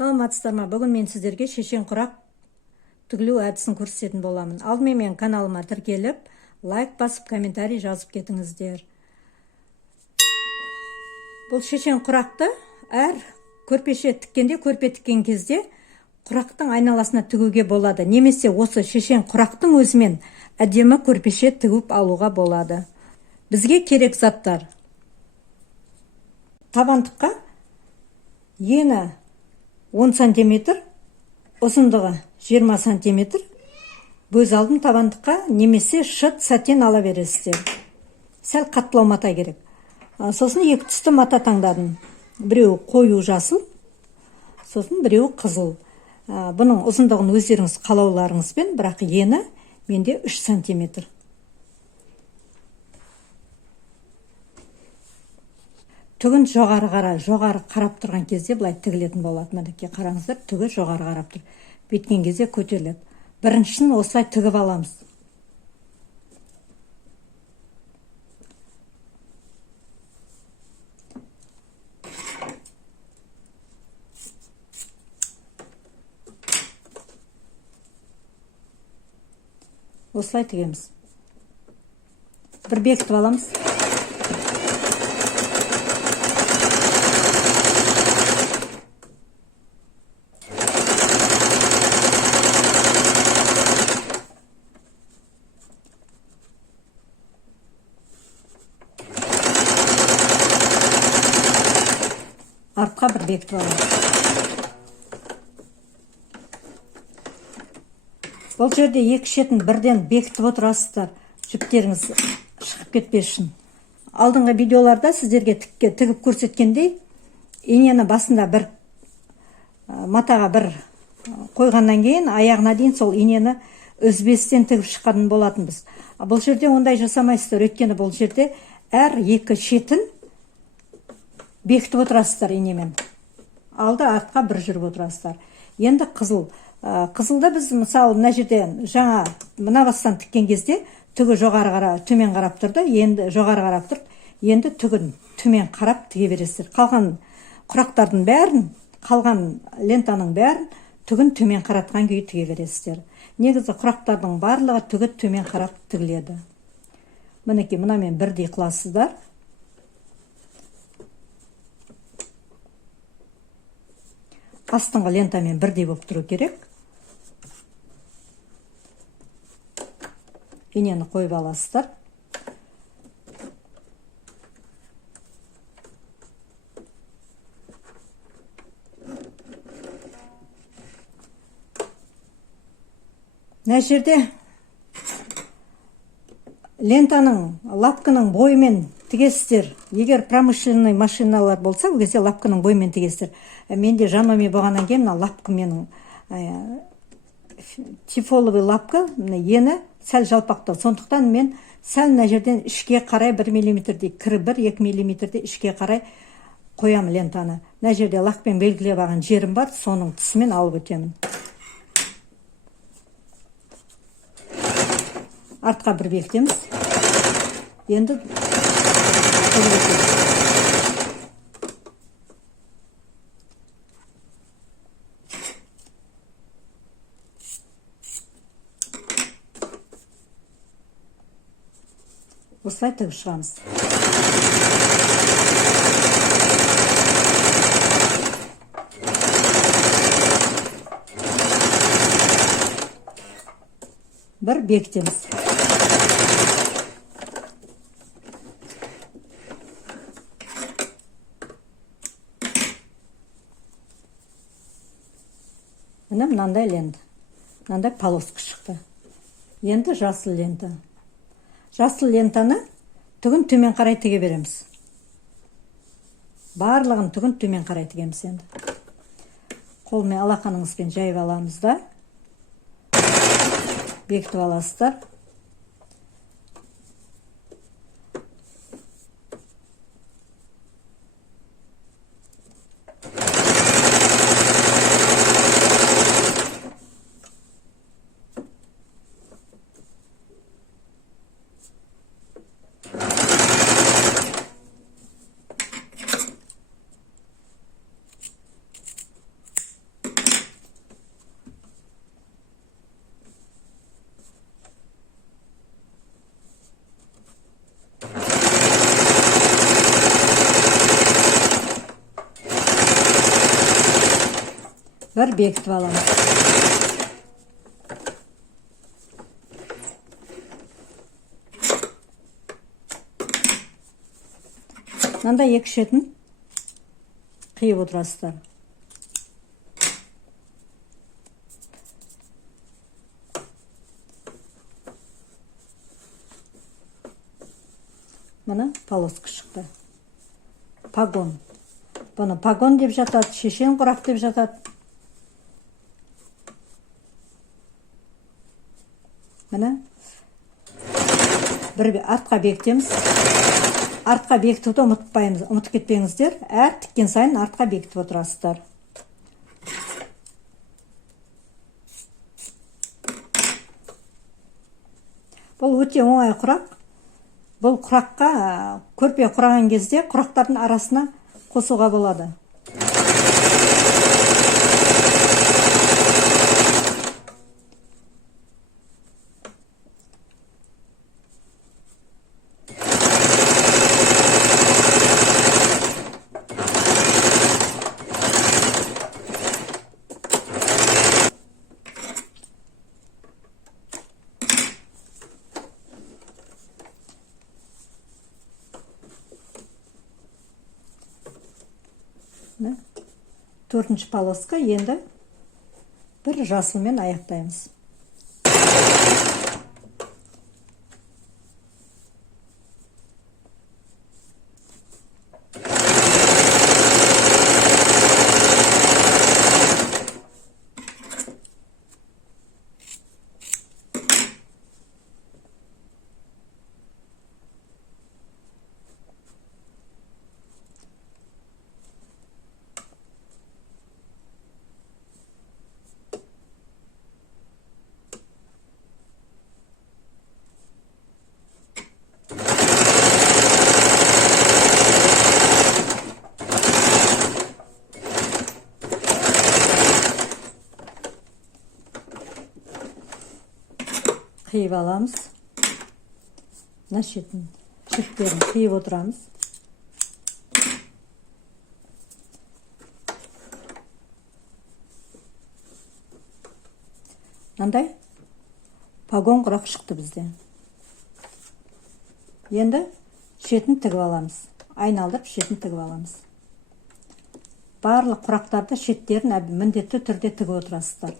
Саламатсыздар ма? Бүгін мен сіздерге шешен құрақ тігілу әдісін көрсететін боламын. Алдымен мен каналыма тіркеліп, лайк басып, комментарий жазып кетіңіздер. Бұл шешен құрақты әр көрпеше тіккенде, көрпе тіккен кезде құрақтың айналасына тігуге болады. Немесе осы шешен құрақтың өзімен әдемі көрпеше тігіп алуға болады. Бізге керек заттар: табандыққа ені 10 см, ұзындығы 20 см бөз алдым табандыққа, немесе шыт сатен ала бересіздер. Сәл қаттылау мата керек. Сосын екі түсті мата таңдадым. Біреу қою жасыл, сосын біреу қызыл. Бұның ұзындығын өздеріңіз қалауларыңызбен, бірақ ені менде 3 см. Түгін жоғары қарап тұрған кезде бұлай тігілетін болады. Мінекей қараңыздар, түгі жоғары қарап тұр. Беткен кезде көтеріледі. Біріншісін осылай тігіп аламыз. Осылай тігеміз. Бір бекітіп аламыз. Артқа бір бекітіп аламыз. Бұл жерде екі шетін бірден бекітіп отырасыздар, жіптеріңіз шығып кетпес үшін. Алдыңғы видеоларда сіздерге тігіп көрсеткендей, инені басында бір матаға бір қойғаннан кейін аяғына дейін сол инені үзбестен тігіп шыққан болатынбыз. Бұл жерде ондай жасамайсыздар, өйткені бұл жерде әр екі шетін бекітіп отырасыздар инемен. Алды артқа бір жүріп отырасыздар. Енді қызыл. Қызылда біз мысалы мына жерден жаңа мына бастан тіккен кезде түгі төмен қарап тұрды, енді жоғары қарап тұрды. Енді түгін төмен қарап тіге бересіздер. Қалған құрақтардың бәрін, қалған лентаның бәрін түгін төмен қаратқан күйі тіге бересіздер. Негізі құрақтардың барлығы түгі төмен қарап тігіледі. Мінекей мынамен бірдей қыласыздар. Астыңғы лентамен бірдей болып тұру керек. Инені қойып аласыздар. Мына жерде лентаның лапкының бойымен тігесіздер. Егер промышленный машиналар болса, ол кезде лапкының бойымен тігесіздер. Менде жаноми болғаннан кейін мына лапка менің тифоловый лапка, ені сәл жалпақтау. Сондықтан мен сәл мына жерден ішке қарай 1 мм-дей, кірі 1-2 мм-дей ішке қарай қоям лентаны. Мына жерде лакпен белгілеп алған жерім бар, соның тұсымен алып өтемін. Артқа бір бекітеміз. Енді осылай тігіп шығамыз. Бір бекітеміз. Мынандай лента. Мынандай полоска шықты. Енді жасыл лента. Жасыл лентаны түгін төмен қарай тіге береміз. Барлығын түгін төмен қарай тігеміз енді. Қолмен алақаныңызбен жайып аламыз да. Бекітіп аласыздар. бір бекітіп аламыз. Мынандай екі шетін қиып отырасыздар. Мына полоска шықты. Пагон. Бұны пагон деп жатады, шешен құрақ деп жатады. Мына бір артқа бекітеміз. Артқа бекітуді ұмытып кетпеңіздер. Әр тіккен сайын артқа бекітіп отырасыздар. Бұл өте оңай құрақ. Бұл құраққа көрпе құраған кезде құрақтардың арасына қосуға болады. Төртінші полоска, енді бір жасылмен аяқтаймыз. Қиып аламыз. Мына шетін жіптерін қиып отырамыз. Мынандай пагон құрақ шықты бізде. Енді шетін тігіп аламыз. Айналдырып шетін тігіп аламыз. Барлық құрақтарды шеттерін міндетті түрде тігіп отырасыздар.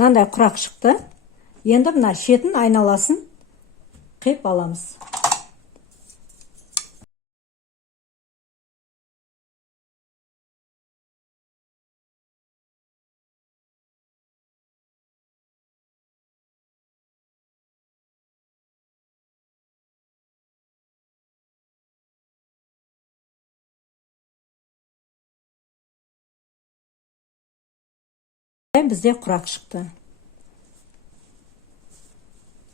Мынандай құрақ шықты. Енді мына шетін айналасын қиып аламыз. Бізде құрақ шықты.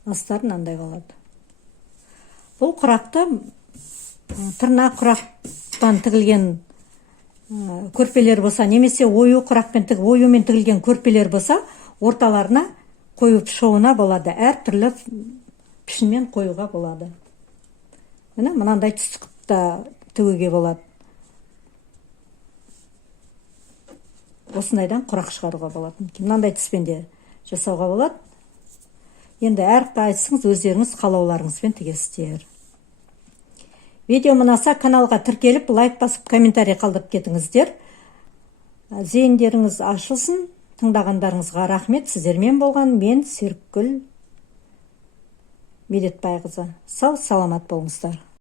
Астары мынандай болады. Бұл құрақты тырнақ құрақтан тігілген көрпелер болса, немесе ою құрақпен оюмен тігілген көрпелер болса, орталарына қойып шоуына болады. Әр түрлі пішінмен қоюға болады. Мынандай түстікті тігуге болады. Осындайдан құрақ шығаруға болады. Мынандай түспен де жасауға болады. Енді әр қайсыңыз өздеріңіз қалауларыңызбен тігесіздер. Видео ұнаса каналға тіркеліп, лайк басып, комментарий қалдырып кетіңіздер. Зейіндеріңіз ашылсын. Тыңдағандарыңызға рахмет. Сіздермен болған мен Серікгүл Медетбайқызы. Сау, саламат болыңыздар.